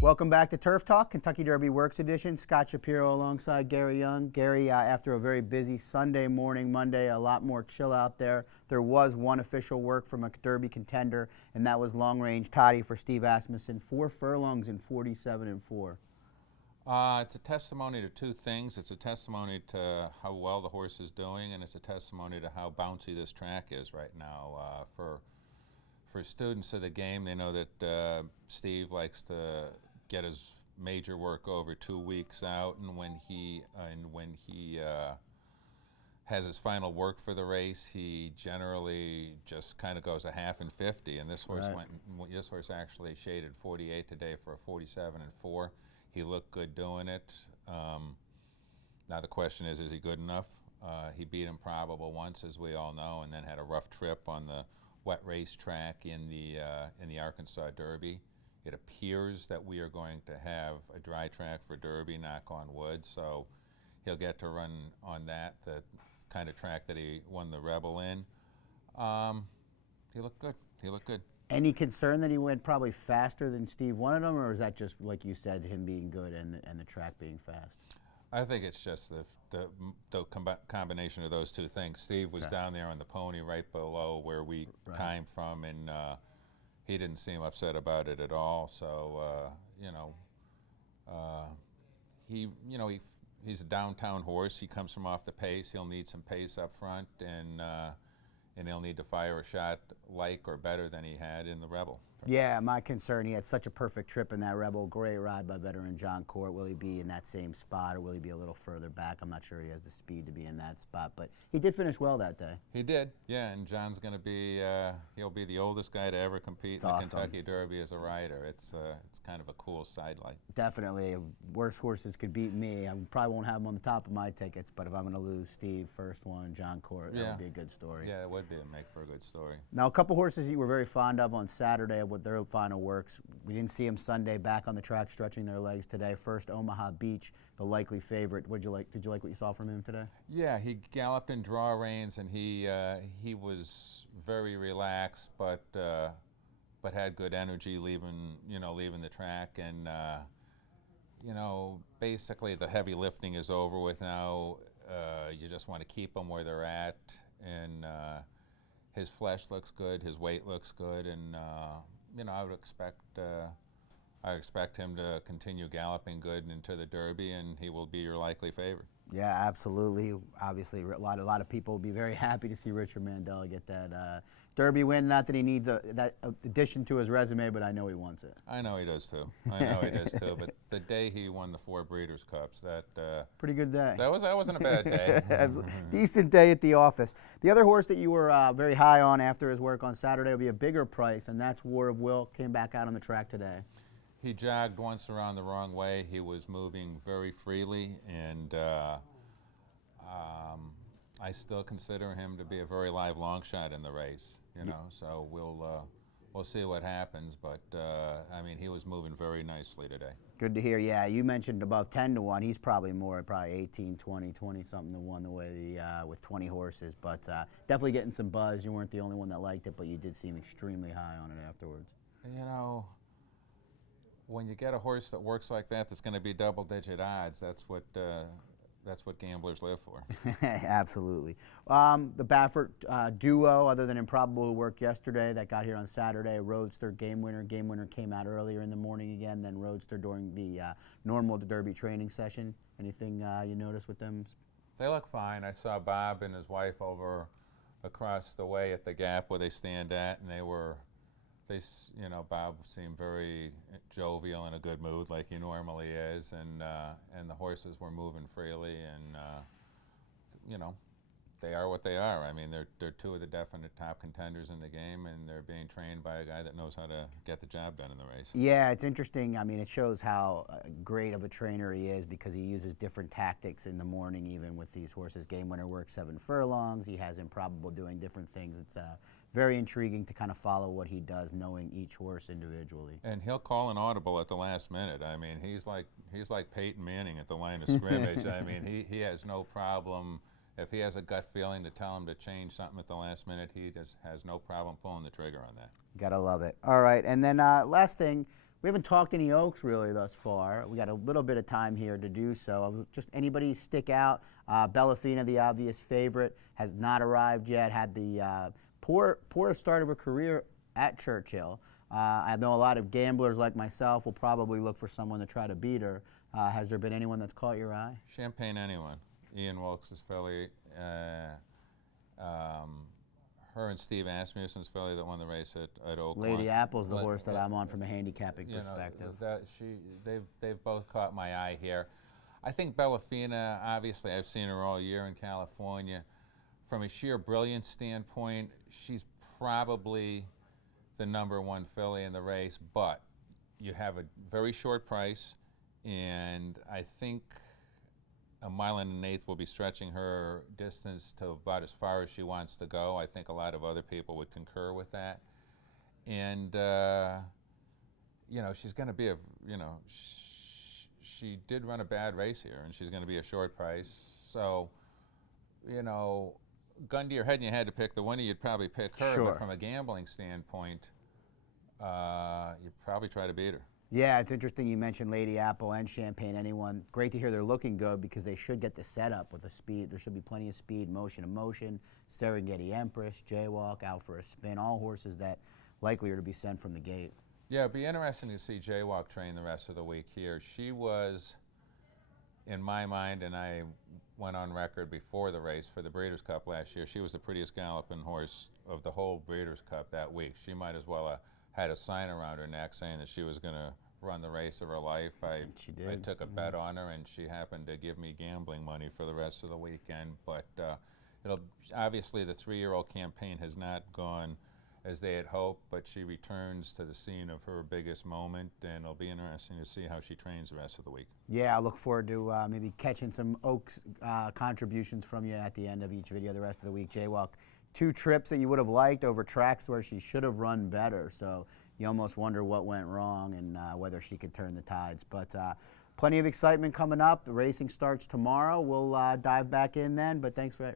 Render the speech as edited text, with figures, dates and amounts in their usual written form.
Welcome back to Turf Talk, Kentucky Derby Works Edition. Scott Shapiro alongside Gary Young. Gary, after a very busy Sunday morning, Monday, a lot more chill out there. There was one official work from a Derby contender, and that was Long Range Toddy for Steve Asmussen. 4 furlongs in 47-4. It's a testimony to two things. It's a testimony to how well the horse is doing, and it's a testimony to how bouncy this track is right now. For students of the game, they know that Steve likes to get his major work over 2 weeks out, and when he has his final work for the race, he generally just kind of goes a half and 50. And this horse this horse actually shaded 48 today for a 47-4. He looked good doing it. Now the question is he good enough? He beat Improbable once, as we all know, and then had a rough trip on the wet racetrack in the Arkansas Derby. It appears that we are going to have a dry track for Derby, knock on wood, so he'll get to run on that, the kind of track that he won the Rebel in. He looked good. He looked good. Any concern that he went probably faster than Steve wanted him, or is that just, like you said, him being good and the track being fast? I think it's just the combination of those two things. Steve was down there on the pony right below where we timed from, and he didn't seem upset about it at all. So he's a downtown horse. He comes from off the pace. He'll need some pace up front, and he'll need to fire a shot like or better than he had in the Rebel. Yeah, my concern, he had such a perfect trip in that Rebel. Great ride by veteran John Court. Will he be in that same spot, or will he be a little further back? I'm not sure he has the speed to be in that spot, but he did finish well that day. He did, yeah, and John's going to be, he'll be the oldest guy to ever compete in the Kentucky Derby as a rider. It's kind of a cool sidelight. Definitely. Worse horses could beat me. I probably won't have him on the top of my tickets, but if I'm going to lose Steve, first one, John Court, that would be a good story. Yeah, it would be make for a good story. Now, a couple horses you were very fond of on Saturday with their final works. We didn't see them Sunday back on the track stretching their legs today. First, Omaha Beach, the likely favorite. Did you like what you saw from him today? Yeah, he galloped in draw reins, and he was very relaxed, but had good energy leaving the track, and basically the heavy lifting is over with now. You just want to keep them where they're at, and his flesh looks good, his weight looks good, and I would expect him to continue galloping good into the Derby, and he will be your likely favorite. Yeah, absolutely. Obviously, a lot of people will be very happy to see Richard Mandella get that Derby win. Not that he needs that addition to his resume, but I know he wants it. I know he does too. But the day he won the 4 Breeders' Cups, pretty good day. That wasn't a bad day. Decent day at the office. The other horse that you were very high on after his work on Saturday will be a bigger price, and that's War of Will. Came back out on the track today. He jogged once around the wrong way. He was moving very freely, and I still consider him to be a very live long shot in the race. So we'll see what happens. But he was moving very nicely today. Good to hear. Yeah, you mentioned above 10-1. He's probably 18, 20, 20-something to 1 the way with 20 horses. But definitely getting some buzz. You weren't the only one that liked it, but you did seem extremely high on it afterwards. When you get a horse that works like that, that's going to be double-digit odds. That's what gamblers live for. Absolutely. The Baffert duo, other than Improbable, who worked yesterday, that got here on Saturday. Roadster, Game Winner. Game Winner came out earlier in the morning again, then Roadster during the normal Derby training session. Anything you noticed with them? They look fine. I saw Bob and his wife over across the way at the gap where they stand at, and Bob seemed very jovial and in a good mood like he normally is, and the horses were moving freely, and they are what they are. They're 2 of the definite top contenders in the game, and they're being trained by a guy that knows how to get the job done in the race. Yeah, it's interesting. It shows how great of a trainer he is, because he uses different tactics in the morning, even with these horses. Game Winner works 7 furlongs. He has Improbable doing different things. It's very intriguing to kind of follow what he does, knowing each horse individually. And he'll call an audible at the last minute. He's like Peyton Manning at the line of scrimmage. He has no problem. If he has a gut feeling to tell him to change something at the last minute, he just has no problem pulling the trigger on that. Gotta love it. All right, and then last thing, We haven't talked any Oaks really thus far. We got a little bit of time here to do so. Just anybody stick out? Bellafina, the obvious favorite, has not arrived yet. Had the poor start of her career at Churchill. I know a lot of gamblers like myself will probably look for someone to try to beat her. Has there been anyone that's caught your eye? Champagne anyone. Ian Wilkes' filly. Her and Steve Asmussen's filly that won the race at Oak Lawn. Lady Apple's the horse that I'm on from a handicapping perspective. They've both caught my eye here. I think Bellafina, obviously I've seen her all year in California. From a sheer brilliance standpoint, she's probably the #1 filly in the race, but you have a very short price, and I think a 1.125 will be stretching her distance to about as far as she wants to go. I think a lot of other people would concur with that. And, she's going to be she did run a bad race here, and she's going to be a short price. So, gun to your head and you had to pick the winner, you'd probably pick her. Sure. But from a gambling standpoint, you'd probably try to beat her. Yeah, it's interesting you mentioned Lady Apple and Champagne Anyone. Great to hear they're looking good because they should get the setup with the speed. There should be plenty of speed, motion, emotion. Serengeti Empress, Jaywalk, Out for a Spin, all horses that likely are to be sent from the gate. Yeah, it'd be interesting to see Jaywalk train the rest of the week here. She was, in my mind, and I went on record before the race for the Breeders' Cup last year, she was the prettiest galloping horse of the whole Breeders' Cup that week. She might as well have had a sign around her neck saying that she was going to run the race of her life. I took a bet on her, and she happened to give me gambling money for the rest of the weekend. But obviously the 3-year-old campaign has not gone as they had hoped, but she returns to the scene of her biggest moment, and it'll be interesting to see how she trains the rest of the week. Yeah, I look forward to maybe catching some Oaks contributions from you at the end of each video the rest of the week. Jaywalk, 2 trips that you would have liked over tracks where she should have run better, so you almost wonder what went wrong and whether she could turn the tides. But plenty of excitement coming up. The racing starts tomorrow. We'll dive back in then, but thanks for